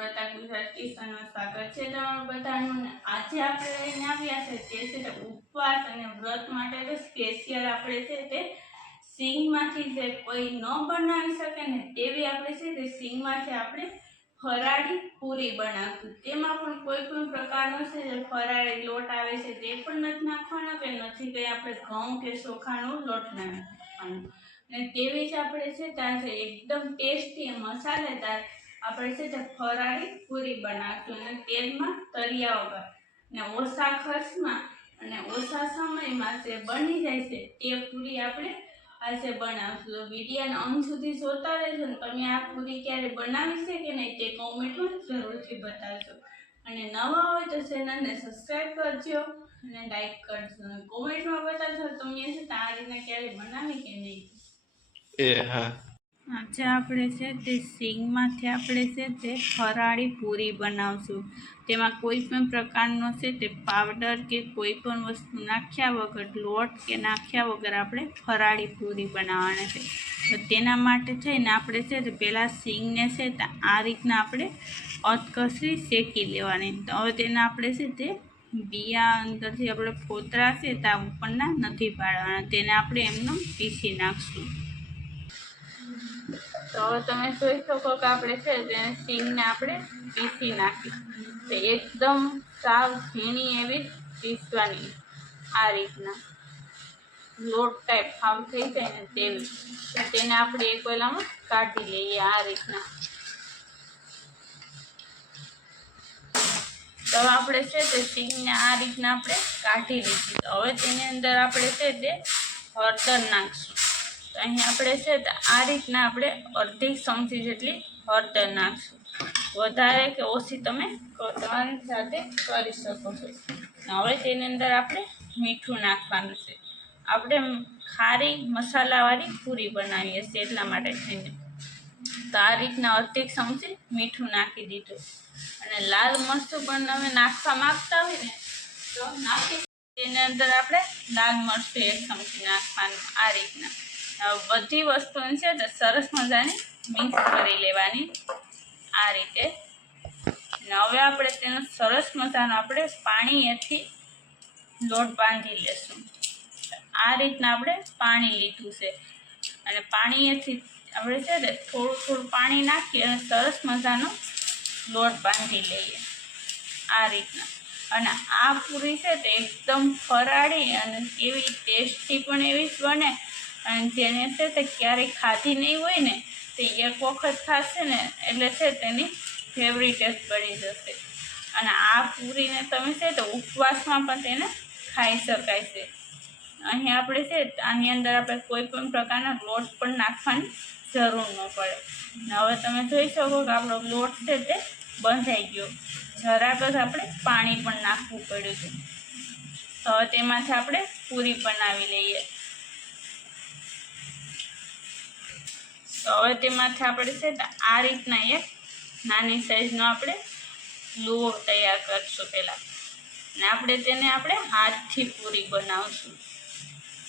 પ્રતાપ ગુજરાત કિસાનમાં સ્વાગત છે તમારું બધાનું. આજે આપણે લઈને આવ્યા છે તે છે તે ઉપવાસ અને વ્રત માટે તો સ્પેશિયલ આપણે છે તે સિંગમાંથી જે કોઈ ન બનાવી શકે ને તેવી આપણે છે તે સિંગમાંથી આપણે ફરાળી પૂરી બનાવશું. તેમાં પણ કોઈ પણ પ્રકારનો છે જે ફરાળી લોટ આવે છે તે પણ નથી નાખવાનો, કે નથી કંઈ આપણે ઘઉં કે ચોખાનો લોટ નાખવાનો. અને તેવી જ આપણે છે ત્યાં છે એકદમ ટેસ્ટી મસાલેદાર આપણે છે જે ફરાળી પૂરી બનાવશું અને તેલમાં તળિયા વગર. ને ઓછા ખર્ચમાં અને ઓછા સમયમાં જે બની જાય છે તે પૂરી આપણે આજે બનાવશું. તો વિડીયાને અંત સુધી જોતા રહેજો ને તમે આ પૂરી ક્યારે બનાવી છે કે નહીં તે કોમેન્ટમાં જરૂરથી બતાવજો. અને નવા હોય તો ચેનલને સબસ્ક્રાઈબ કરજો અને લાઈક કરજો. અને કોમેન્ટમાં બતાવજો તમે છે તો આ રીતના ક્યારે બનાવી કે નહીં. એ હા. આજે આપણે છે તે સિંગમાંથી આપણે છે તે ફરાળી પૂરી બનાવશું. તેમાં કોઈ પણ પ્રકારનો છે તે પાવડર કે કોઈ પણ વસ્તુ નાખ્યા વગર, લોટ કે નાખ્યા વગર આપણે ફરાળી પૂરી બનાવવાની છે. તો તેના માટે થઈને આપણે છે તે પહેલાં સિંગને છે તે આ રીતના આપણે અધકસરી શેકી લેવાની. તો હવે તેના આપણે છે તે બિયા અંદરથી આપણે ફોતરા છે તે ઉપરના નથી પાડવાના. તેને આપણે એમનો પીસી નાખશું. તો હવે તમે જોઈ શકો કે આપણે છે તેને સીંગને આપણે પીસી નાખી. તો એકદમ સાવ ઝીણી એવી પીસવાની આ રીતના લોટ ટાઈપ હાવ થઈ જાય ને તેવી. તેને આપણે એક પેલામાં કાઢી લઈએ આ રીતના. તો આપણે છે તે સીંગને આ રીતના આપણે કાઢી લીધી હવે તેની અંદર આપણે છે તે હળદર નાખશું. તો અહીં આપણે છે તો આ રીતના આપણે અડધી ચમચી જેટલી હળદર નાખશું. વધારે કે ઓછી તમે તમારી સાથે કરી શકો છો. હવે તેની અંદર આપણે મીઠું નાખવાનું છે. આપણે ખારી મસાલાવાળી પૂરી બનાવીએ છીએ એટલા માટે થઈને. તો આ રીતના અડધી ચમચી મીઠું નાખી દીધું. અને લાલ મરચું પણ તમે નાખવા માગતા હોય ને, તો નાખી તેની અંદર આપણે લાલ મરચું એક ચમચી નાખવાનું, આ રીતના. બધી વસ્તુને છે ને સરસ મજાની મિક્સ કરી લેવાની આ રીતે. અને હવે આપણે તેનો સરસ મજાનો આપણે પાણીએથી લોટ બાંધી લેશું. આ રીતના આપણે પાણી લીધું છે. અને પાણીએથી આપણે છે ને થોડું થોડું પાણી નાખી અને સરસ મજાનો લોટ બાંધી લઈએ. આ રીતના. અને આ પૂરી છે તે એકદમ ફરાળી અને એવી ટેસ્ટી પણ એવી જ બને અને જેને છે તે ક્યારેય ખાધી નહીં હોય ને, તે એક વખત ખાશે ને, એટલે છે તેની ફેવરિટેસ બની જશે. અને આ પૂરીને તમે છે તો ઉપવાસમાં પણ તેને ખાઈ શકાય છે. અહીં આપણે છે આની અંદર આપણે કોઈ પણ પ્રકારના લોટ પણ નાખવાની જરૂર ન પડે. હવે તમે જોઈ શકો કે આપણો લોટ છે તે બંધાઈ ગયો. જરાક જ આપણે પાણી પણ નાખવું પડ્યું છે. હવે તેમાંથી આપણે પૂરી બનાવી લઈએ. તો હવે તેમાંથી આપણે છે આ રીતના એક નાની સાઈઝનો આપણે લુઓ તૈયાર કરશું પહેલાં. અને આપણે તેને આપણે હાથથી પૂરી બનાવશું.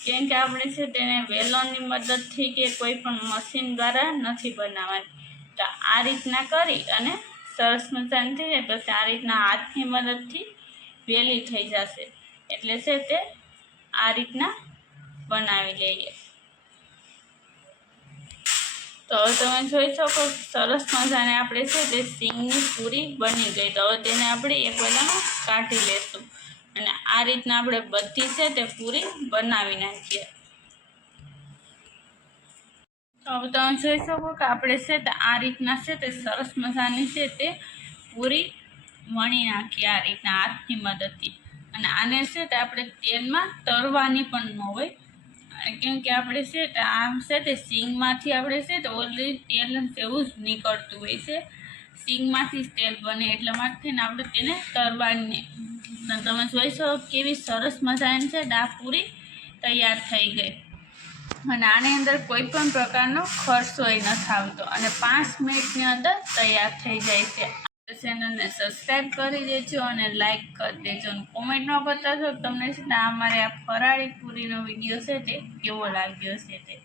કેમ કે આપણે છે તેને વેલણની મદદથી કે કોઈ પણ મશીન દ્વારા નથી બનાવવાની. તો આ રીતના કરી અને સરસ મજાની થઈ જાય પછી આ રીતના હાથની મદદથી વેલી થઈ જશે. એટલે છે તે આ રીતના બનાવી લઈએ. તો હવે તમે જોઈ શકો સરસ મજાને આપણે છે તે સિંગની પૂરી બની ગઈ. તો હવે તેને આપણે એક બધામાં કાઢી લેશું. અને આ રીતના આપણે બધી છે તે પૂરી બનાવી નાખીએ. તો હવે તમે જોઈ શકો કે આપણે છે તે આ રીતના છે તે સરસ મજાની છે તે પૂરી વણી નાખીએ આ રીતના હાથની મદદથી. અને આને છે તે આપણે તેલમાં તરવાની પણ ન હોય. કેમ કે આપણે છે તો આમ છે તે સિંગમાંથી આપણે છે તો ઓલરેડી તેલ એવું જ નીકળતું હોય છે. સિંગમાંથી જ તેલ બને એટલા માટે આપણે તેને તરવાની તમે જોઈ શકો કેવી સરસ મજાની છે પૂરી તૈયાર થઈ ગઈ. અને આની અંદર કોઈ પણ પ્રકારનો ખર્ચોય નથી આવતો. અને પાંચ મિનિટની અંદર તૈયાર થઈ જાય છે. ચેનલને સબસ્ક્રાઈબ કરી દેજો અને લાઇક કરી દેજો અને કોમેન્ટ ન કરતા છો તમને છે આ મારે આ ફરાળી પૂરીનો વીડિયો છે તે કેવો લાગ્યો છે તે.